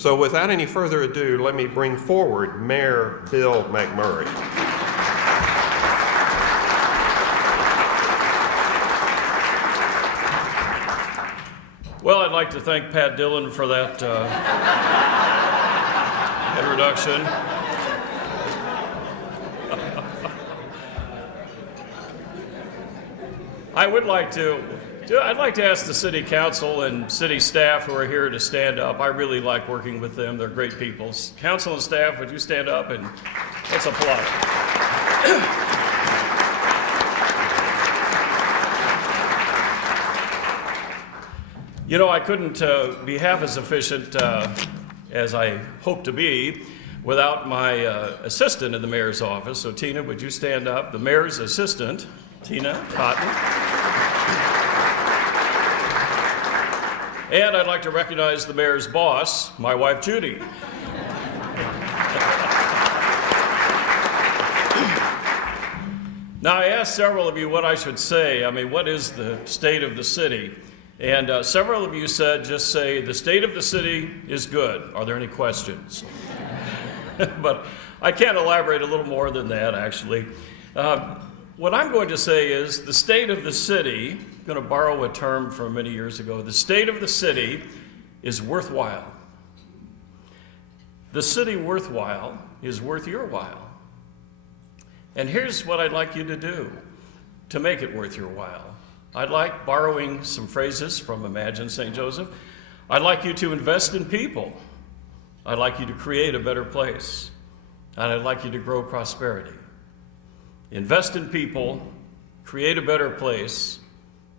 So without any further ado, let me bring forward Mayor Bill McMurray. Well, I'd like to thank Pat Dillon for that introduction. I'd like to ask the City Council and City staff who are here to stand up. I really like working with them. They're great people. Council and staff, would you stand up and let's applaud. You know, I couldn't be half as efficient as I hope to be without my assistant in the mayor's office. So Tina, would you stand up? The mayor's assistant, Tina Cotton. And I'd like to recognize the mayor's boss, my wife, Judy. Now, I asked several of you what I should say. I mean, what is the state of the city? And several of you said, just say, the state of the city is good. Are there any questions? But I can't elaborate a little more than that, actually. What I'm going to say is the state of the city, I'm going to borrow a term from many years ago, the state of the city is worthwhile. The city worthwhile is worth your while. And here's what I'd like you to do to make it worth your while. I'd like, borrowing some phrases from Imagine St. Joseph, I'd like you to invest in people. I'd like you to create a better place. And I'd like you to grow prosperity. Invest in people, create a better place,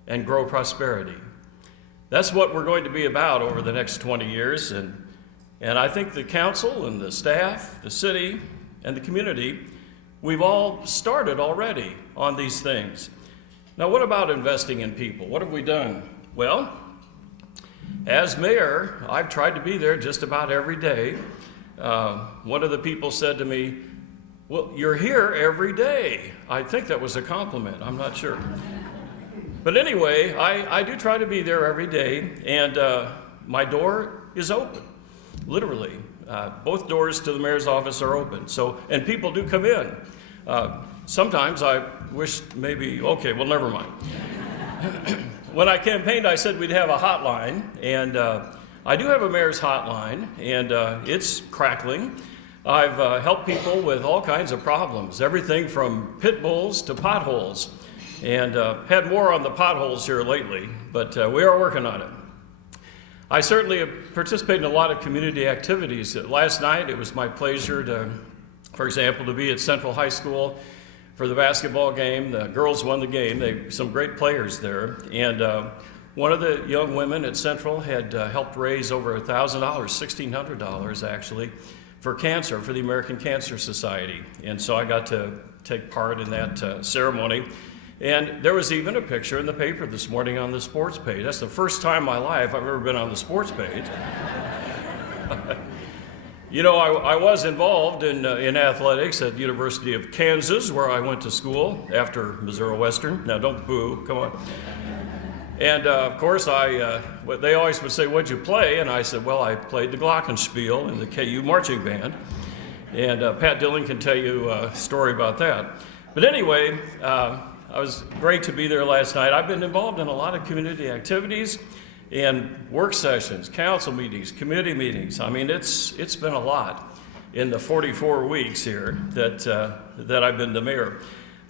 and grow prosperity. That's what we're going to be about over the next 20 years. And I think the council and the staff, the city, and the community, we've all started already on these things. Now, what about investing in people? What have we done? Well, as mayor, I've tried to be there just about every day. One of the people said to me, well, you're here every day. I think that was a compliment. I'm not sure. But anyway, I do try to be there every day, and my door is open, literally. Both doors to the mayor's office are open, and people do come in. Sometimes I wish maybe, okay, well, never mind. When I campaigned, I said we'd have a hotline, and I do have a mayor's hotline, and it's crackling. I've helped people with all kinds of problems, everything from pit bulls to potholes, and had more on the potholes here lately, but we are working on it. I certainly have participated in a lot of community activities. Last night, it was my pleasure to, for example, to be at Central High School for the basketball game. The girls won the game. Some great players there. And one of the young women at Central had helped raise over $1,000, $1,600 actually, for cancer, for the American Cancer Society. And so I got to take part in that ceremony. And there was even a picture in the paper this morning on the sports page. That's the first time in my life I've ever been on the sports page. You know, I was involved in athletics at the University of Kansas, where I went to school after Missouri Western. Now, don't boo, come on. And of course, they always would say, what'd you play? And I said, well, I played the glockenspiel in the KU marching band. And Pat Dillon can tell you a story about that. But anyway, it was great to be there last night. I've been involved in a lot of community activities and work sessions, council meetings, committee meetings. I mean, it's been a lot in the 44 weeks here that I've been the mayor.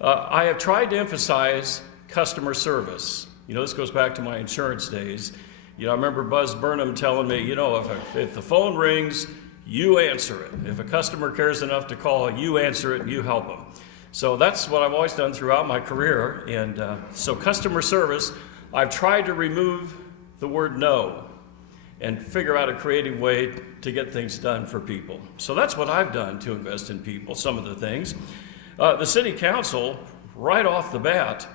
I have tried to emphasize customer service. You know, this goes back to my insurance days. You know, I remember Buzz Burnham telling me, you know, if the phone rings, you answer it. If a customer cares enough to call, you answer it and you help them. So that's what I've always done throughout my career. And so customer service, I've tried to remove the word no and figure out a creative way to get things done for people. So that's what I've done to invest in people, some of the things. The city council, right off the bat,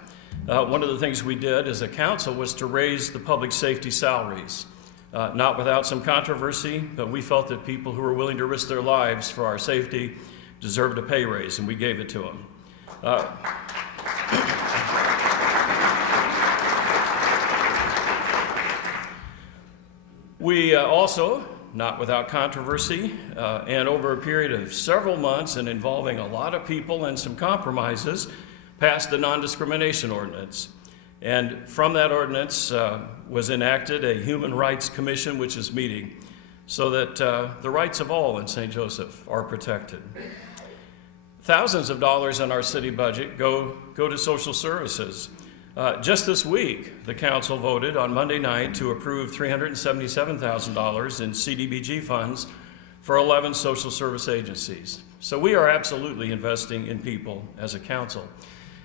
one of the things we did as a council was to raise the public safety salaries. Not without some controversy, but we felt that people who were willing to risk their lives for our safety deserved a pay raise, and we gave it to them. We also, not without controversy, and over a period of several months and involving a lot of people and some compromises, passed the non-discrimination ordinance. And from that ordinance was enacted a Human Rights Commission, which is meeting, so that the rights of all in St. Joseph are protected. Thousands of dollars in our city budget go to social services. Just this week, the council voted on Monday night to approve $377,000 in CDBG funds for 11 social service agencies. So we are absolutely investing in people as a council.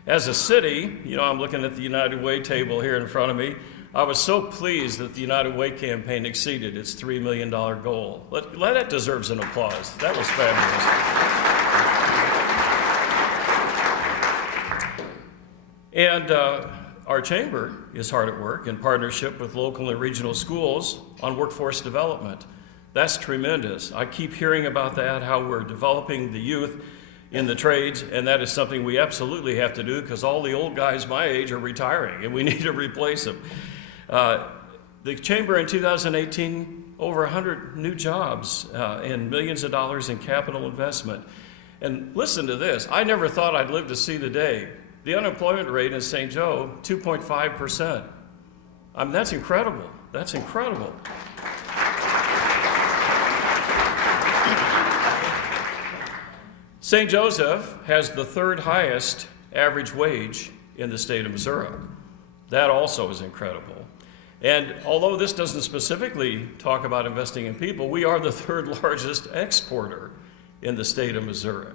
As a city, I'm looking at the United Way table here in front of me. I was so pleased that the United Way campaign exceeded its $3 million goal. That deserves an applause. That was fabulous. And our chamber is hard at work in partnership with local and regional schools on workforce development. That's tremendous. I keep hearing about that, how we're developing the youth in the trades, and that is something we absolutely have to do because all the old guys my age are retiring and we need to replace them. The chamber in 2018, over 100 new jobs and millions of dollars in capital investment. And listen to this, I never thought I'd live to see the day. The unemployment rate in St. Joe, 2.5%. I mean, that's incredible. That's incredible. St. Joseph has the third highest average wage in the state of Missouri. That also is incredible. And although this doesn't specifically talk about investing in people, we are the third largest exporter in the state of Missouri.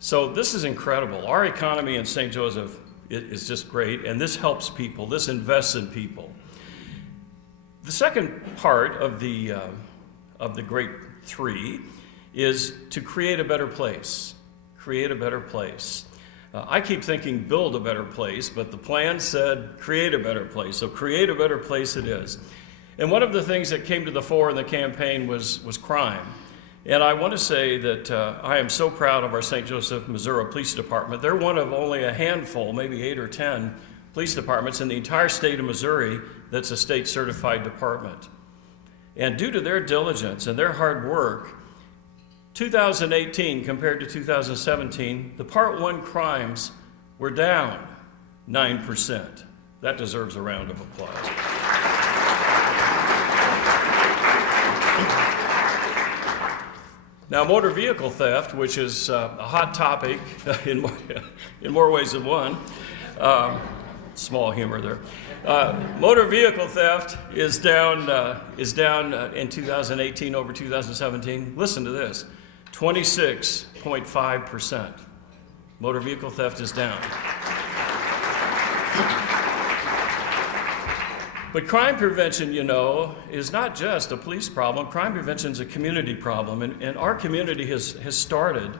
So this is incredible. Our economy in St. Joseph is just great, and this helps people. This invests in people. The second part of the great three is to create a better place. Create a better place. I keep thinking build a better place, but the plan said create a better place. So create a better place it is. And one of the things that came to the fore in the campaign was crime. And I want to say that I am so proud of our St. Joseph, Missouri Police Department. They're one of only a handful, maybe 8 or 10 police departments in the entire state of Missouri that's a state certified department. And due to their diligence and their hard work, 2018 compared to 2017, the Part 1 crimes were down 9%. That deserves a round of applause. Now, motor vehicle theft, which is a hot topic in more ways than one, small humor there. Motor vehicle theft is down in 2018 over 2017. Listen to this, 26.5%. Motor vehicle theft is down. But crime prevention, is not just a police problem. Crime prevention is a community problem, and our community has started,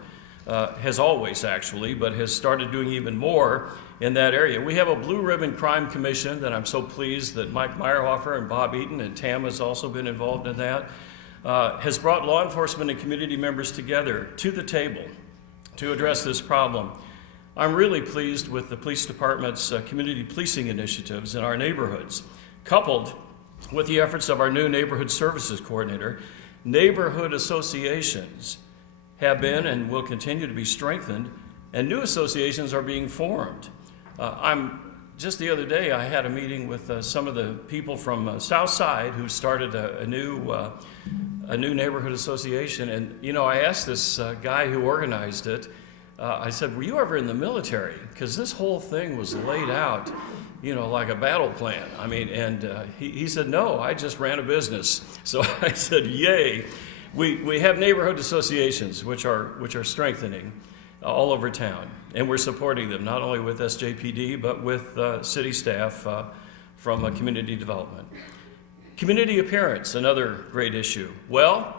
has always actually, but has started doing even more in that area. We have a Blue Ribbon Crime Commission that I'm so pleased that Mike Meyerhofer and Bob Eaton and Tam has also been involved in that, has brought law enforcement and community members together to the table to address this problem. I'm really pleased with the police department's community policing initiatives in our neighborhoods. Coupled with the efforts of our new neighborhood services coordinator, neighborhood associations have been and will continue to be strengthened, and new associations are being formed. Just the other day, I had a meeting with some of the people from South Side who started a new neighborhood association, and I asked this guy who organized it, I said, were you ever in the military? Because this whole thing was laid out like a battle plan. He said, no, I just ran a business. So I said, yay. We have neighborhood associations which are strengthening all over town, and we're supporting them, not only with SJPD, but with city staff from community development. Community appearance, another great issue. Well,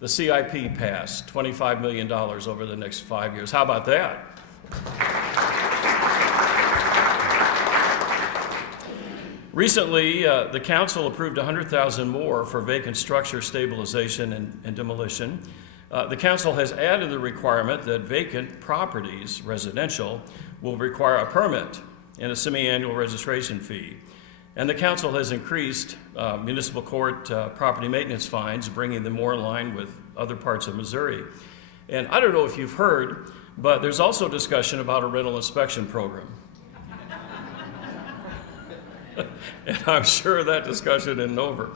the CIP passed, $25 million over the next 5 years. How about that? Recently, the council approved $100,000 more for vacant structure stabilization and demolition. The council has added the requirement that vacant properties, residential, will require a permit and a semi-annual registration fee. And the council has increased municipal court property maintenance fines, bringing them more in line with other parts of Missouri. And I don't know if you've heard, but there's also discussion about a rental inspection program. And I'm sure that discussion isn't over.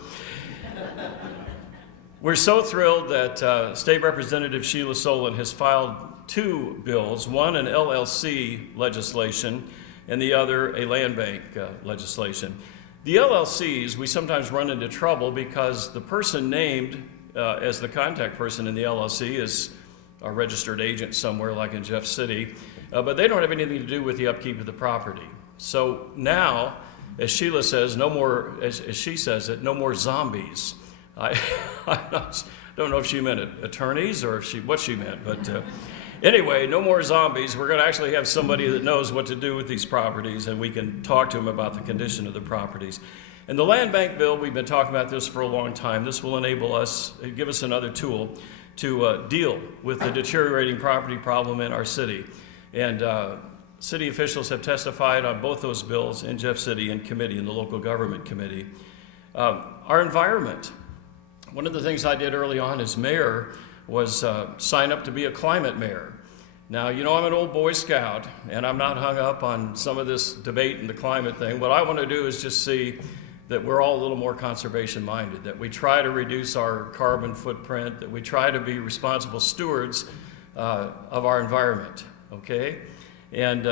We're so thrilled that State Representative Sheila Solon has filed 2 bills, one an LLC legislation and the other a land bank legislation. The LLCs, we sometimes run into trouble because the person named as the contact person in the LLC is a registered agent somewhere like in Jeff City, but they don't have anything to do with the upkeep of the property. So now, as Sheila says, no more, as she says it, no more zombies. I don't know if she meant attorneys or what she meant, but anyway, no more zombies. We're going to actually have somebody that knows what to do with these properties, and we can talk to them about the condition of the properties. And the land bank bill, we've been talking about this for a long time. This will enable us, give us another tool to deal with the deteriorating property problem in our city. And city officials have testified on both those bills in Jeff City in committee, in the local government committee. Our environment. One of the things I did early on as mayor was sign up to be a climate mayor. Now, you know, I'm an old Boy Scout, and I'm not hung up on some of this debate and the climate thing. What I want to do is just see that we're all a little more conservation minded, that we try to reduce our carbon footprint, that we try to be responsible stewards of our environment, okay? And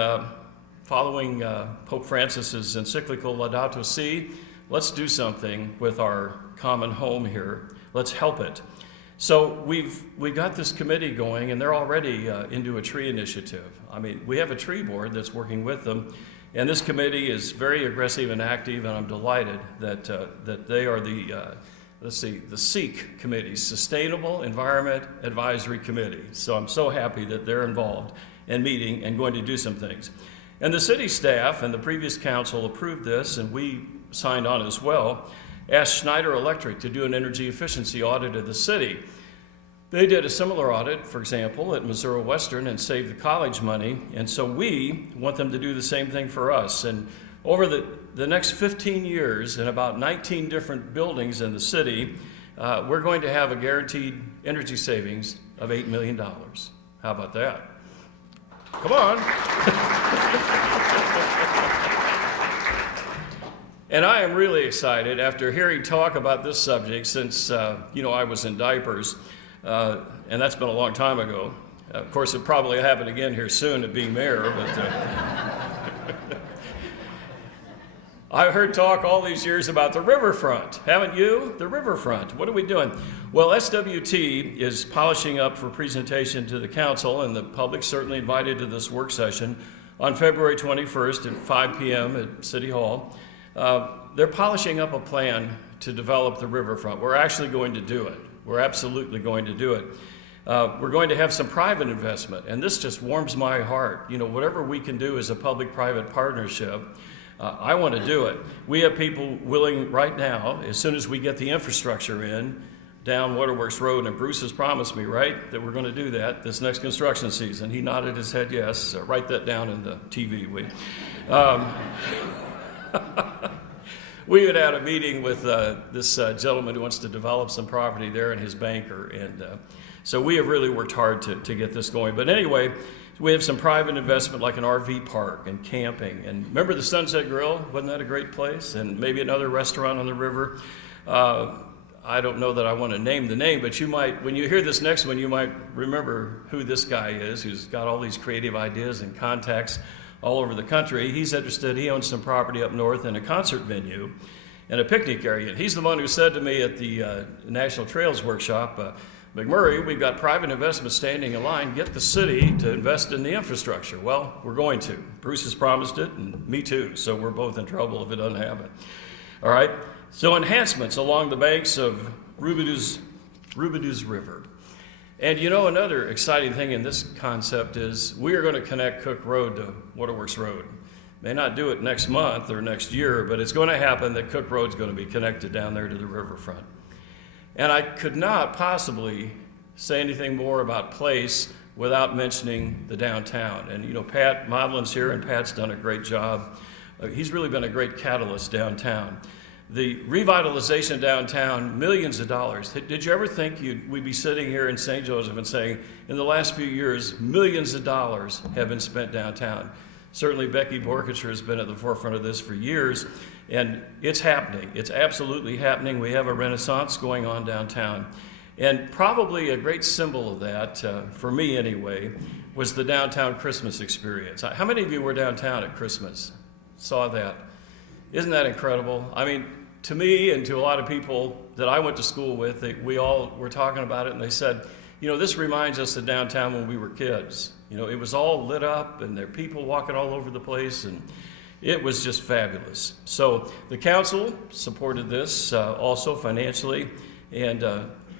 following Pope Francis's encyclical Laudato Si', let's do something with our common home here. Let's help it. So we've got this committee going, and they're already into a tree initiative. I mean, we have a tree board that's working with them, and this committee is very aggressive and active, and I'm delighted that that they are the the SEEK committee, Sustainable Environment Advisory Committee. So I'm so happy that they're involved and meeting and going to do some things. And the city staff and the previous council approved this, and we signed on as well, asked Schneider Electric to do an energy efficiency audit of the city. They did a similar audit, for example, at Missouri Western and saved the college money, and so we want them to do the same thing for us. And over the next 15 years, in about 19 different buildings in the city, we're going to have a guaranteed energy savings of $8 million. How about that? Come on. And I am really excited after hearing talk about this subject since, I was in diapers, and that's been a long time ago. Of course, it probably happened again here soon at being mayor, but I've heard talk all these years about the riverfront, haven't you? The riverfront, what are we doing? Well, SWT is polishing up for presentation to the council, and the public certainly invited to this work session on February 21st at 5 p.m. at City Hall. They're polishing up a plan to develop the riverfront. We're actually going to do it. We're absolutely going to do it. We're going to have some private investment, and this just warms my heart. You know, whatever we can do as a public-private partnership, I want to do it. We have people willing right now, as soon as we get the infrastructure in, down Waterworks Road, and Bruce has promised me, right, that we're going to do that this next construction season. He nodded his head yes. Write that down in the TV. We had a meeting with this gentleman who wants to develop some property there and his banker, and so we have really worked hard to get this going. But anyway, we have some private investment like an RV park and camping. And remember the Sunset Grill? Wasn't that a great place? And maybe another restaurant on the river. I don't know that I want to name the name, but you might, when you hear this next one, you might remember who this guy is, who's got all these creative ideas and contacts all over the country. He's interested, he owns some property up north in a concert venue and a picnic area. And he's the one who said to me at the National Trails Workshop, McMurray, we've got private investment standing in line. Get the city to invest in the infrastructure. Well, we're going to. Bruce has promised it, and me too. So we're both in trouble if it doesn't happen. All right. So enhancements along the banks of Rubidoux River. And you know, another exciting thing in this concept is we are going to connect Cook Road to Waterworks Road. May not do it next month or next year, but it's going to happen that Cook Road's going to be connected down there to the riverfront. And I could not possibly say anything more about place without mentioning the downtown. And you know, Pat Modlin's here, and Pat's done a great job he's really been a great catalyst downtown. The revitalization downtown, millions of dollars. Did you ever think we'd be sitting here in St. Joseph and saying, in the last few years, millions of dollars have been spent downtown? Certainly Becky Borkacher has been at the forefront of this for years, and it's happening. It's absolutely happening. We have a renaissance going on downtown. And probably a great symbol of that, for me anyway, was the downtown Christmas experience. How many of you were downtown at Christmas? Saw that? Isn't that incredible? I mean, to me and to a lot of people that I went to school with, we all were talking about it, and they said, this reminds us of downtown when we were kids. It was all lit up, and there were people walking all over the place, and it was just fabulous. So the council supported this also financially, and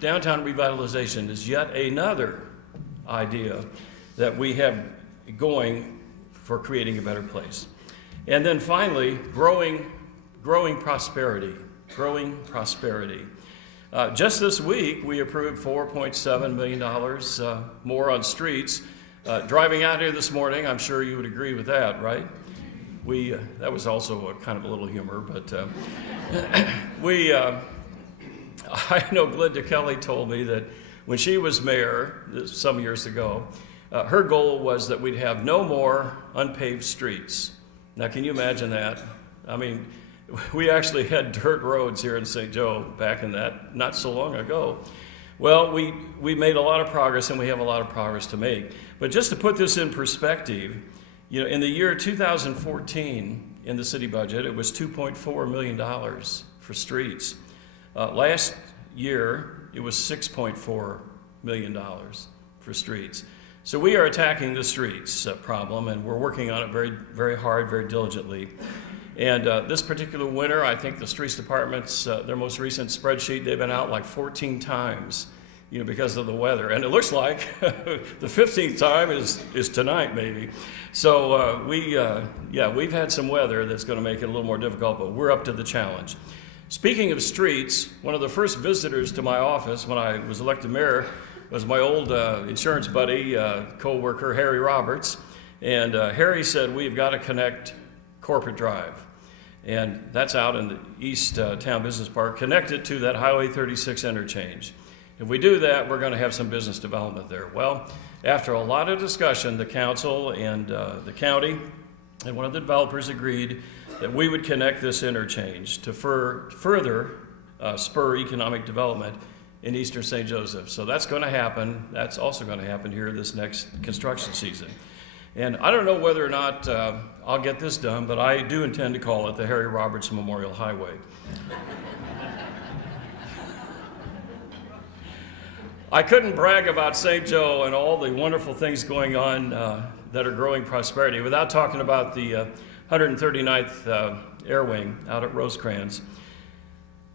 downtown revitalization is yet another idea that we have going for creating a better place. And then finally, growing prosperity. Just this week, we approved $4.7 million more on streets. Driving out here this morning, I'm sure you would agree with that, right? That was also a kind of a little humor, but I know Glenda Kelly told me that when she was mayor some years ago, her goal was that we'd have no more unpaved streets. Now, can you imagine that? I mean, we actually had dirt roads here in St. Joe back in that, not so long ago. Well, we made a lot of progress, and we have a lot of progress to make. But just to put this in perspective, in the year 2014, in the city budget, it was $2.4 million for streets. Last year, it was $6.4 million for streets. So we are attacking the streets problem, and we're working on it very, very hard, very diligently. And this particular winter, I think the streets department's, their most recent spreadsheet, they've been out like 14 times, because of the weather. And it looks like the 15th time is tonight, maybe. So we've had some weather that's going to make it a little more difficult, but we're up to the challenge. Speaking of streets, one of the first visitors to my office when I was elected mayor was my old insurance buddy, co-worker, Harry Roberts. And Harry said, we've got to connect Corporate Drive. And that's out in the East Town Business Park, connected to that Highway 36 interchange. If we do that, we're going to have some business development there. Well, after a lot of discussion, the council and the county and one of the developers agreed that we would connect this interchange to further spur economic development in eastern St. Joseph. So that's going to happen. That's also going to happen here this next construction season. And I don't know whether or not I'll get this done, but I do intend to call it the Harry Roberts Memorial Highway. I couldn't brag about St. Joe and all the wonderful things going on that are growing prosperity without talking about the 139th Air Wing out at Rosecrans,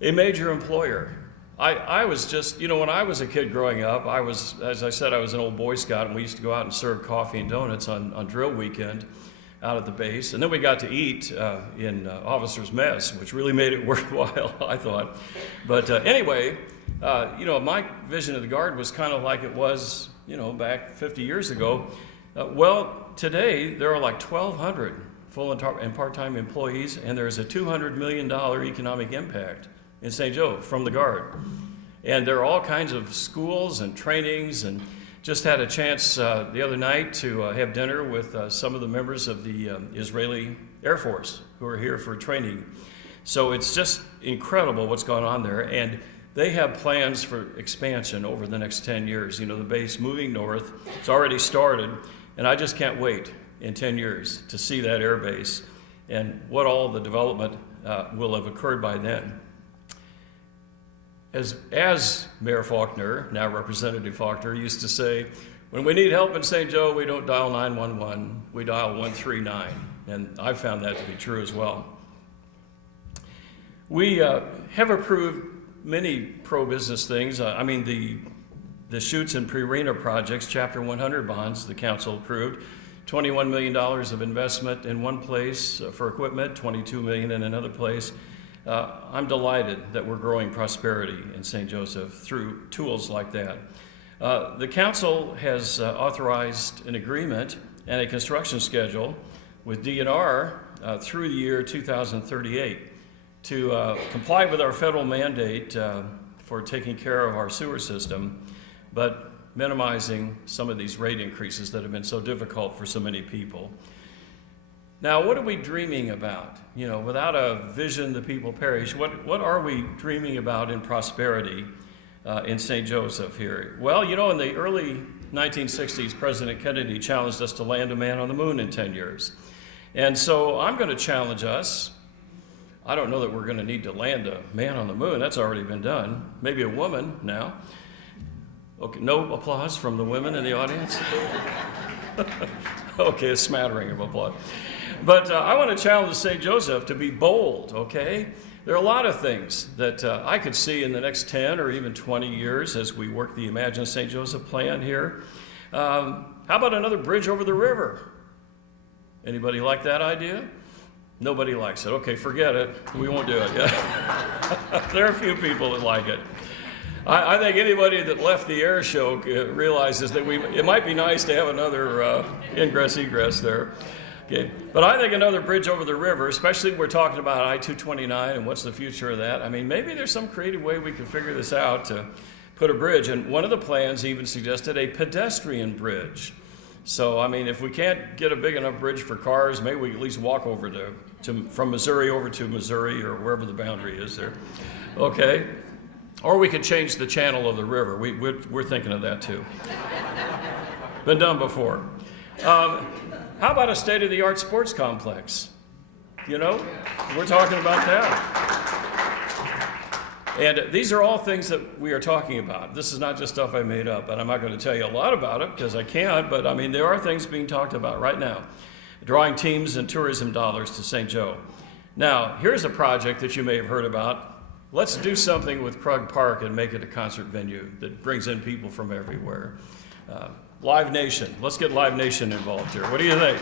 a major employer. I was just, when I was a kid growing up, as I said, I was an old Boy Scout, and we used to go out and serve coffee and donuts on drill weekend out at the base. And then we got to eat in officer's mess, which really made it worthwhile, I thought. But anyway, my vision of the Guard was kind of like it was, back 50 years ago. Well, today there are like 1,200 full and part-time employees, and there's a $200 million economic impact in St. Joe from the Guard. And there are all kinds of schools and trainings, and just had a chance the other night to have dinner with some of the members of the Israeli Air Force who are here for training. So it's just incredible what's going on there, and they have plans for expansion over the next 10 years. The base moving north, it's already started, and I just can't wait in 10 years to see that air base and what all the development will have occurred by then. As Mayor Faulkner, now Representative Faulkner, used to say, when we need help in St. Joe, we don't dial 911, we dial 139. And I've found that to be true as well. We have approved many pro-business things. The Chutes and Pre-Rena projects, Chapter 100 bonds, the council approved. $21 million of investment in one place for equipment, $22 million in another place. I'm delighted that we're growing prosperity in St. Joseph through tools like that. The council has authorized an agreement and a construction schedule with DNR through the year 2038 to comply with our federal mandate for taking care of our sewer system, but minimizing some of these rate increases that have been so difficult for so many people. Now, what are we dreaming about? You know, without a vision, the people perish. What are we dreaming about in prosperity in St. Joseph here? Well, you know, in the early 1960s, President Kennedy challenged us to land a man on the moon in 10 years. And so I'm going to challenge us. I don't know that we're going to need to land a man on the moon. That's already been done. Maybe a woman now. Okay, no applause from the women in the audience? Okay, a smattering of applause. But I want to challenge St. Joseph to be bold, okay? There are a lot of things that I could see in the next 10 or even 20 years as we work the Imagine St. Joseph plan here. How about another bridge over the river? Anybody like that idea? Nobody likes it. Okay, forget it. We won't do it. There are a few people that like it. I think anybody that left the air show realizes that it might be nice to have another ingress-egress there. Okay. But I think another bridge over the river, especially when we're talking about I-229 and what's the future of that. I mean, maybe there's some creative way we can figure this out to put a bridge. And one of the plans even suggested a pedestrian bridge. So, I mean, if we can't get a big enough bridge for cars, maybe we can at least walk over from Missouri over to Missouri or wherever the boundary is there. Okay. Or we could change the channel of the river. We're thinking of that too. Been done before. How about a state-of-the-art sports complex? You know, we're talking about that. And these are all things that we are talking about. This is not just stuff I made up, and I'm not going to tell you a lot about it because I can't, but I mean, there are things being talked about right now, drawing teams and tourism dollars to St. Joe. Now, here's a project that you may have heard about. Let's do something with Krug Park and make it a concert venue that brings in people from everywhere. Live Nation. Let's get Live Nation involved here. What do you think?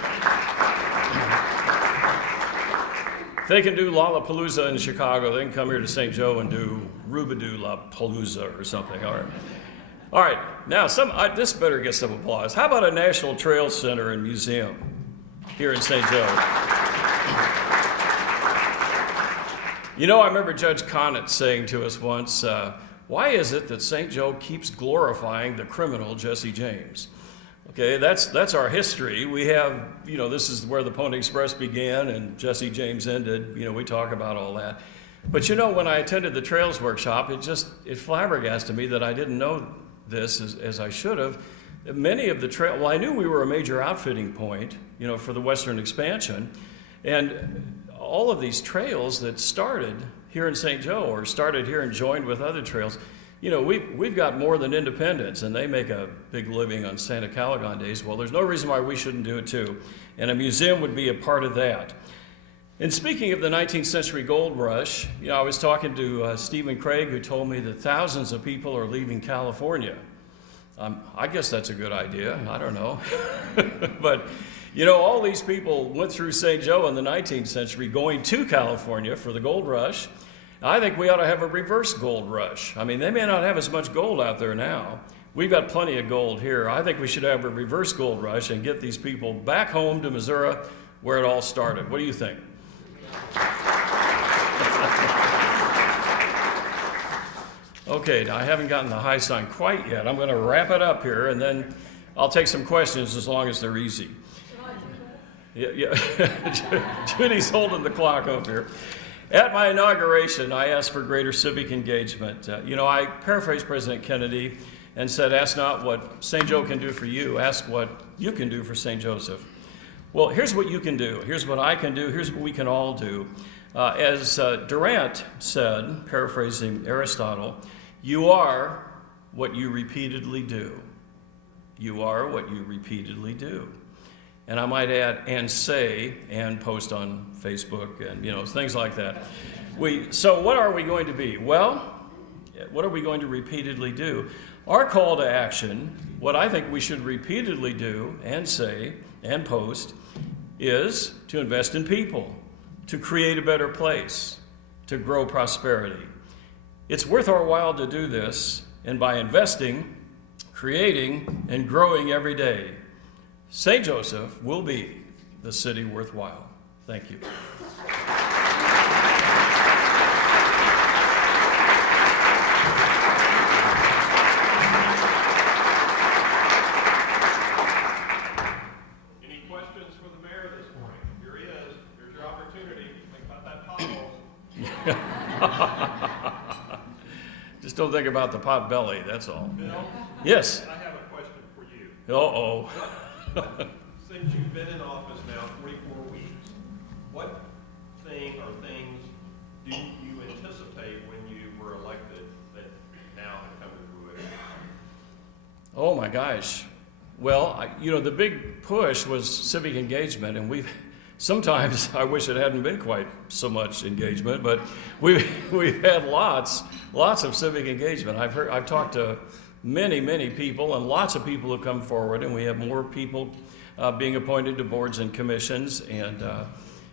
If they can do Lollapalooza in Chicago, they can come here to St. Joe and do Rubadoo La Palooza or something. All right. All right. Now, this better get some applause. How about a National Trails Center and Museum here in St. Joe? You know, I remember Judge Conant saying to us once, why is it that St. Joe keeps glorifying the criminal Jesse James? Okay, that's our history. We have, you know, this is where the Pony Express began and Jesse James ended. You know, we talk about all that. But you know, when I attended the Trails Workshop, it flabbergasted me that I didn't know this as I should have. Many of the well, I knew we were a major outfitting point, you know, for the Western expansion. And all of these trails that started here in St. Joe or started here and joined with other trails, you know, we've got more than Independence, and they make a big living on Santa Calagon days. Well, there's no reason why we shouldn't do it too. And a museum would be a part of that. And speaking of the 19th century gold rush, you know, I was talking to Stephen Craig, who told me that thousands of people are leaving California. I guess that's a good idea. I don't know. But you know, all these people went through St. Joe in the 19th century going to California for the gold rush. I think we ought to have a reverse gold rush. I mean, they may not have as much gold out there now. We've got plenty of gold here. I think we should have a reverse gold rush and get these people back home to Missouri where it all started. What do you think? Okay, now I haven't gotten the high sign quite yet. I'm going to wrap it up here, and then I'll take some questions as long as they're easy. Yeah. Judy's holding the clock up here. At my inauguration, I asked for greater civic engagement. You know, I paraphrased President Kennedy and said, ask not what St. Joe can do for you, ask what you can do for St. Joseph. Well, here's what you can do. Here's what I can do. Here's what we can all do. As Durant said, paraphrasing Aristotle, you are what you repeatedly do. You are what you repeatedly do. And I might add, and say, and post on Facebook, and, you know, things like that. So what are we going to be? Well, what are we going to repeatedly do? Our call to action, what I think we should repeatedly do, and say, and post, is to invest in people, to create a better place, to grow prosperity. It's worth our while to do this, and by investing, creating, and growing every day, St. Joseph will be the city worthwhile. Thank you. Any questions for the mayor this morning? Here he is. Here's your opportunity. Think about that pothole. Just don't think about the pot belly, that's all. Bill? Yes. I have a question for you. Uh-oh. Since you've been in office now 44 weeks, what thing or things do you anticipate when you were elected that now have come to fruition? Oh my gosh. Well, the big push was civic engagement, and sometimes I wish it hadn't been quite so much engagement, but we've had lots of civic engagement. I've talked to many people, and lots of people have come forward, and we have more people being appointed to boards and commissions, and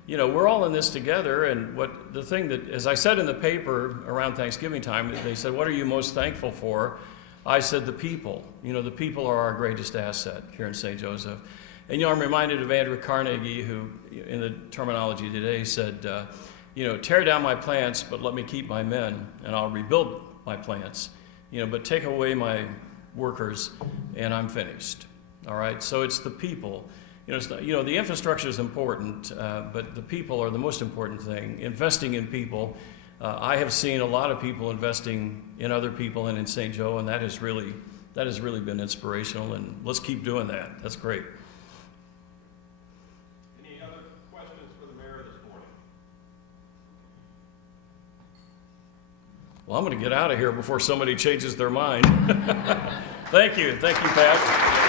we're all in this together. And the thing that, as I said in the paper around Thanksgiving time, they said, "What are you most thankful for?" I said, "The people. The people are our greatest asset here in St. Joseph." And I'm reminded of Andrew Carnegie, who, in the terminology today, said, "Tear down my plants, but let me keep my men, and I'll rebuild my plants. But take away my workers, and I'm finished." All right. So it's the people. The infrastructure is important, but the people are the most important thing. Investing in people. I have seen a lot of people investing in other people and in St. Joe, and that has really been inspirational. And let's keep doing that. That's great. Any other questions for the mayor this morning? Well, I'm going to get out of here before somebody changes their mind. Thank you, Pat.